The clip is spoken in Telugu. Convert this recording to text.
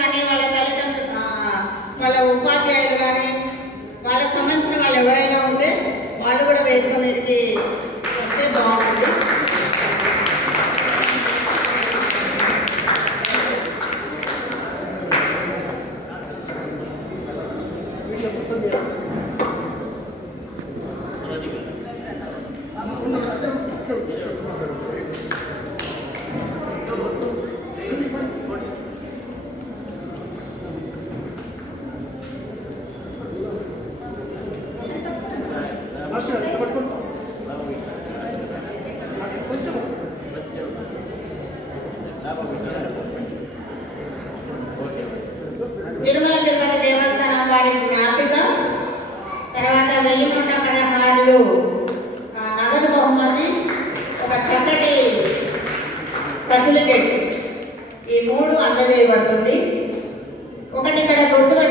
కానీ వాళ్ళ తల్లిదండ్రులు వాళ్ళ ఉపాధ్యాయులు కానీ వాళ్ళకి సంబంధించిన వాళ్ళు ఎవరైనా ఉంటే వాళ్ళు కూడా వేదిక మీదకి వస్తే బాగుంటుంది. తిరుమల తిరుపతి దేవస్థానం వారి జ్ఞాపిక, తర్వాత 1116 నగదు బహుమతి, ఒక చక్కటి సర్టిఫికెట్, ఈ 3 అందజేయబడుతుంది. ఒకటి ఇక్కడ గుర్తుపెట్టుకోవాలి.